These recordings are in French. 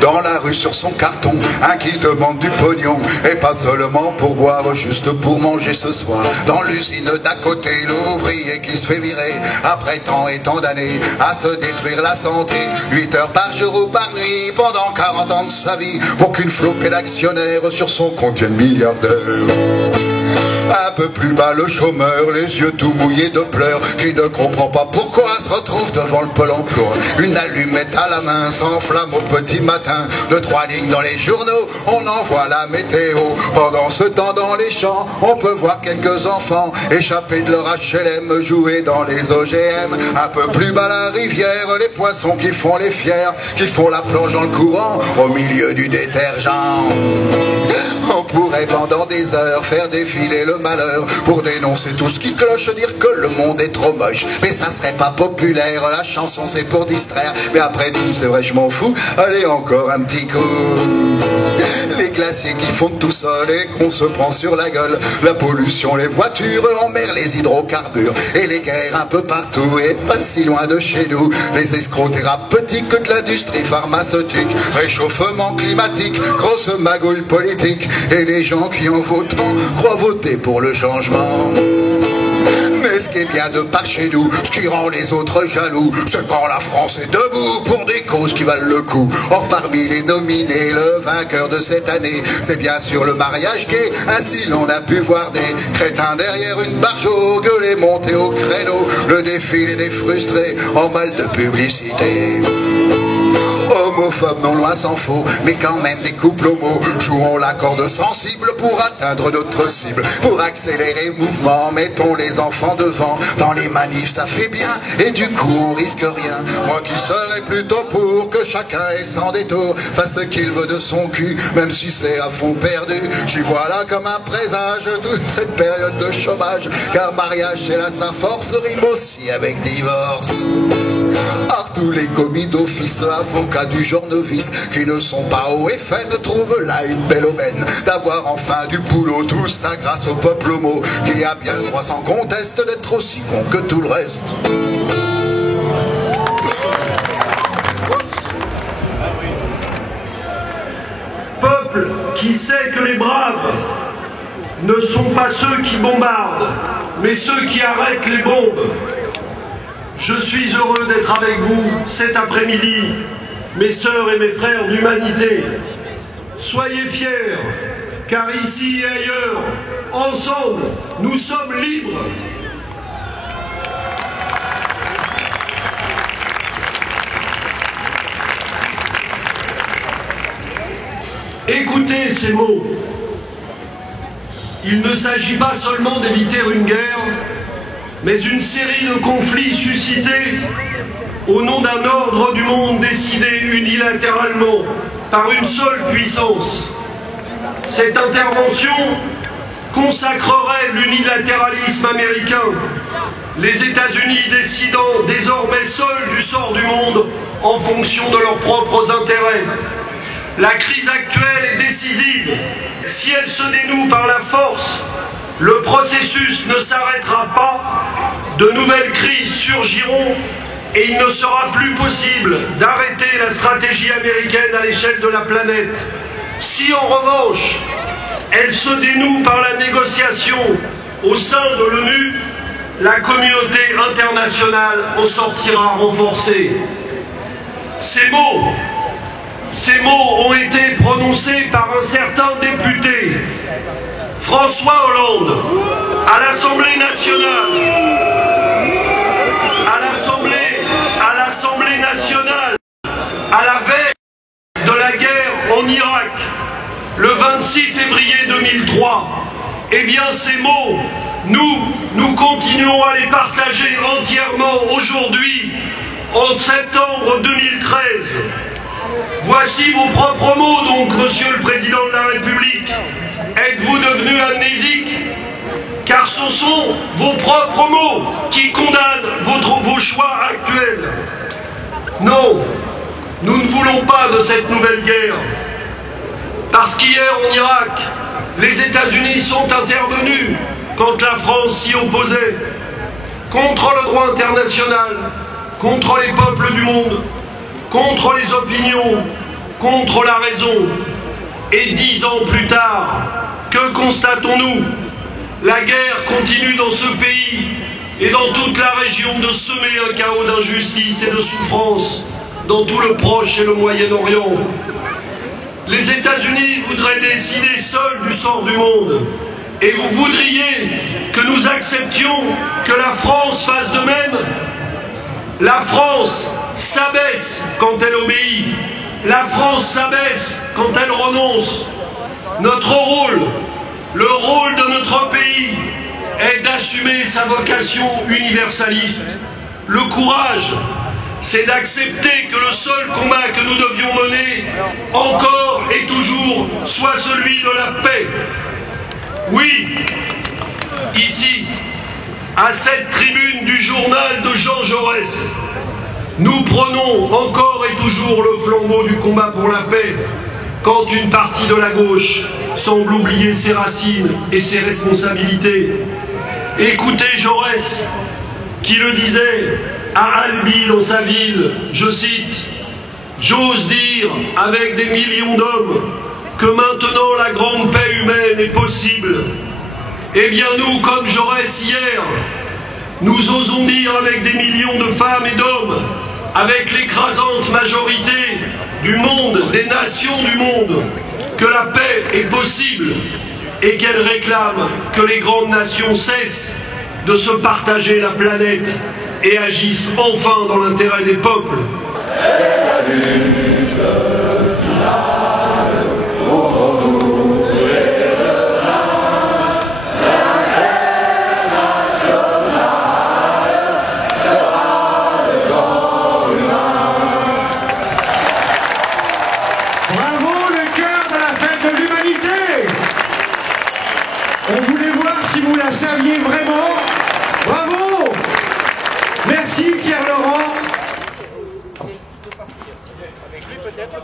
Dans la rue sur son carton, un qui demande du pognon, et pas seulement pour boire, juste pour manger ce soir. Dans l'usine d'à côté, l'ouvrier qui se fait virer, après tant et tant d'années, à se détruire la santé, 8 heures par jour ou par nuit, pendant 40 ans de sa vie, pour qu'une flopée d'actionnaires sur son compte devienne milliardaire. Un peu plus bas le chômeur, les yeux tout mouillés de pleurs, qui ne comprend pas pourquoi se retrouve devant le Pôle emploi. Une allumette à la main s'enflamme au petit matin, de 3 lignes dans les journaux, on envoie la météo. Pendant ce temps dans les champs, on peut voir quelques enfants échapper de leur HLM, jouer dans les OGM. Un peu plus bas la rivière, les poissons qui font les fiers, qui font la plonge dans le courant, au milieu du détergent. On pourrait pendant des heures faire défiler le malheur pour dénoncer tout ce qui cloche, dire que le monde est trop moche. Mais ça serait pas populaire, la chanson c'est pour distraire. Mais après tout, c'est vrai, je m'en fous, allez encore un petit coup. Les glaciers qui fondent tout seuls et qu'on se prend sur la gueule. La pollution, les voitures, en mer, les hydrocarbures. Et les guerres un peu partout et pas si loin de chez nous. Les escrocs thérapeutiques de l'industrie pharmaceutique. Réchauffement climatique, grosse magouille politique. Et les gens qui en votant croient voter pour le changement. Mais ce qui est bien de par chez nous, ce qui rend les autres jaloux, c'est quand la France est debout pour des causes qui valent le coup. Or parmi les nominés, le vainqueur de cette année, c'est bien sûr le mariage gay. Ainsi l'on a pu voir des crétins derrière une barge au gueuler, monter au créneau, le défilé des frustrés en mal de publicité. Homophobes, non loin s'en faut, mais quand même des couples homos. Jouons la corde sensible pour atteindre notre cible. Pour accélérer le mouvement, mettons les enfants devant. Dans les manifs, ça fait bien, et du coup on risque rien. Moi qui serais plutôt pour que chacun ait sans détour fasse ce qu'il veut de son cul, même si c'est à fond perdu. J'y vois là comme un présage toute cette période de chômage, car mariage c'est là sa force, rime aussi avec divorce. Or tous les commis d'office, avocats du genre novice, qui ne sont pas au FN, trouvent là une belle aubaine d'avoir enfin du boulot, tout ça grâce au peuple homo, qui a bien le droit sans conteste d'être aussi con que tout le reste. Peuple qui sait que les braves ne sont pas ceux qui bombardent, mais ceux qui arrêtent les bombes. Je suis heureux d'être avec vous cet après-midi, mes sœurs et mes frères d'humanité. Soyez fiers, car ici et ailleurs, ensemble, nous sommes libres. Écoutez ces mots. Il ne s'agit pas seulement d'éviter une guerre, mais une série de conflits suscités au nom d'un ordre du monde décidé unilatéralement par une seule puissance. Cette intervention consacrerait l'unilatéralisme américain, les États-Unis décidant désormais seuls du sort du monde en fonction de leurs propres intérêts. La crise actuelle est décisive. Si elle se dénoue par la force, le processus ne s'arrêtera pas, de nouvelles crises surgiront et il ne sera plus possible d'arrêter la stratégie américaine à l'échelle de la planète. Si en revanche, elle se dénoue par la négociation au sein de l'ONU, la communauté internationale en sortira renforcée. Ces mots ont été prononcés par un certain député, François Hollande, à l'Assemblée nationale. À l'Assemblée nationale, à la veille de la guerre en Irak, le 26 février 2003. Eh bien, ces mots, nous continuons à les partager entièrement aujourd'hui, en septembre 2013. Voici vos propres mots, donc, Monsieur le Président de la République. Êtes-vous devenu amnésique? Car ce sont vos propres mots qui condamnent vos choix actuels. Non, nous ne voulons pas de cette nouvelle guerre. Parce qu'hier en Irak, les États-Unis sont intervenus quand la France s'y opposait. Contre le droit international, contre les peuples du monde, contre les opinions, contre la raison. Et 10 ans plus tard, que constatons-nous? La guerre continue dans ce pays et dans toute la région de semer un chaos d'injustice et de souffrance dans tout le Proche et le Moyen-Orient. Les États-Unis voudraient décider seuls du sort du monde. Et vous voudriez que nous acceptions que la France fasse de même? La France s'abaisse quand elle obéit. La France s'abaisse quand elle renonce. Notre rôle, le rôle de notre pays, est d'assumer sa vocation universaliste. Le courage, c'est d'accepter que le seul combat que nous devions mener, encore et toujours, soit celui de la paix. Oui, ici, à cette tribune du journal de Jean Jaurès, nous prenons encore et toujours le flambeau du combat pour la paix, quand une partie de la gauche semble oublier ses racines et ses responsabilités. Écoutez Jaurès, qui le disait à Albi dans sa ville, je cite, « J'ose dire, avec des millions d'hommes, que maintenant la grande paix humaine est possible. » Eh bien nous, comme Jaurès hier, nous osons dire avec des millions de femmes et d'hommes, avec l'écrasante majorité du monde, des nations du monde, que la paix est possible et qu'elle réclame que les grandes nations cessent de se partager la planète et agissent enfin dans l'intérêt des peuples. Vous la saviez vraiment. Bravo. Merci Pierre-Laurent. Avec lui peut-être.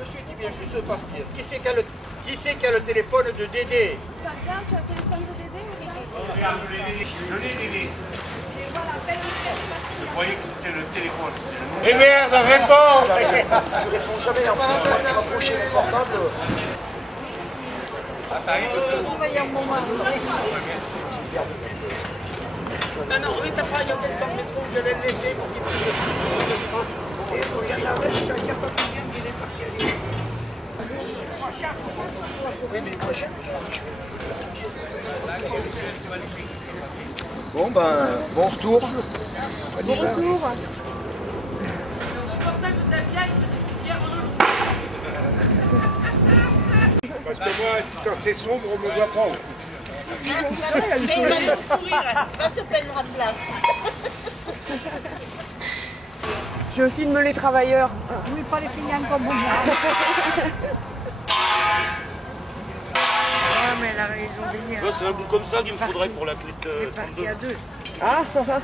Monsieur qui vient juste de partir. Qui c'est qui a le téléphone de Dédé? Regarde, tu as le téléphone de Dédé? Regarde, je l'ai Dédé. Je croyais que c'était le téléphone. Et merde, réponds! Je réponds jamais en France, moi qui rapprocher mon portable. On va y avoir un moment. Non, non, on est à pas regarder dans le métro, je vais le laisser pour qu'il puisse. Oui, mais moi j'aime. Bon ben, bon retour. Bon retour. Parce que moi, quand c'est sombre, on me voit pas. Mais il va te sourire, va te peindre à place. Je filme les travailleurs. Oui, pas les pignons comme vous. Ah, mais elle a raison de venir. C'est un bout comme ça qu'il me faudrait pour la clé de 32. À deux. Ah, ça va.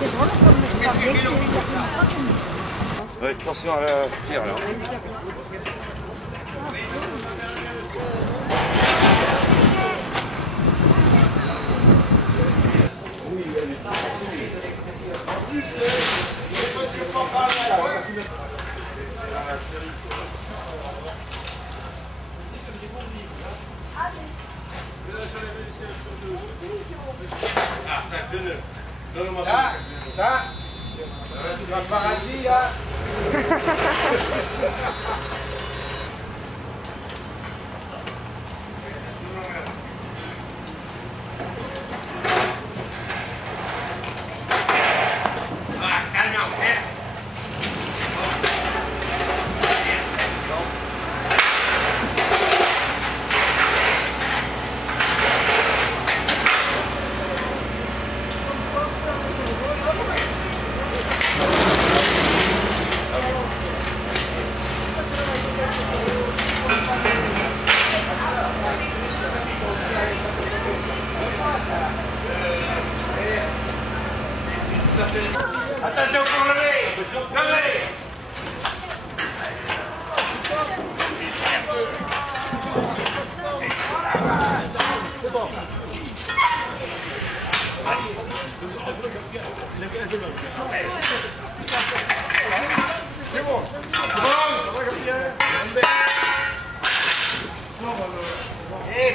C'est drôle comme je parlais qu'il y a Ouais, attention à la pierre là. Ça, c'est un paradis là. Eh,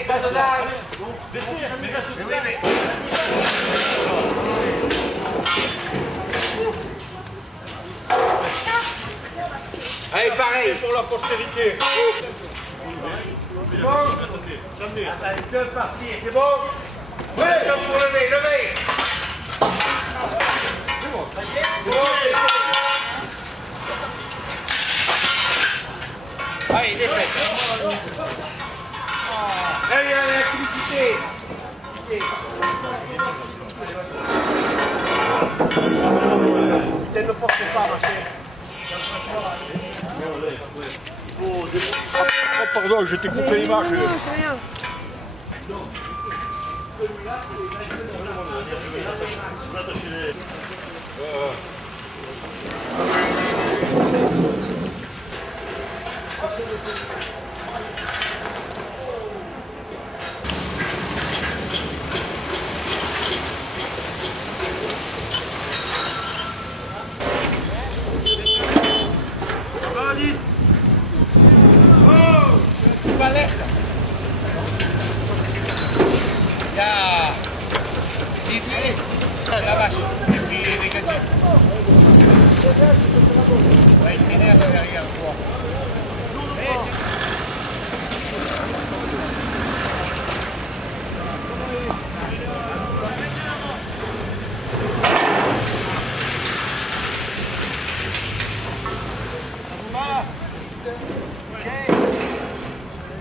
pas de dalle. Allez, pareil. Pour la postérité. Bon. Attends, deux parties, c'est bon? Oui. Pour lever, lever. C'est bon. Allez, défait. Allez, l'électricité. Putain, ne force pas, ma chère. Oh pardon, je t'ai coupé l'image. Non, c'est rien. Palestra. Ya. Allez, la vache. Et puis négatif. Ouais, il s'énerve derrière toi.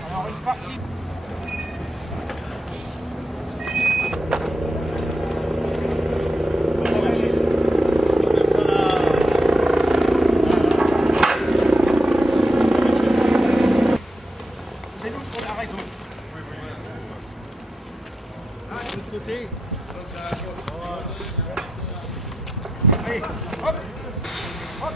Alors une partie. C'est nous qu'on a raison. Ah, de l'autre côté. Allez, hop, hop.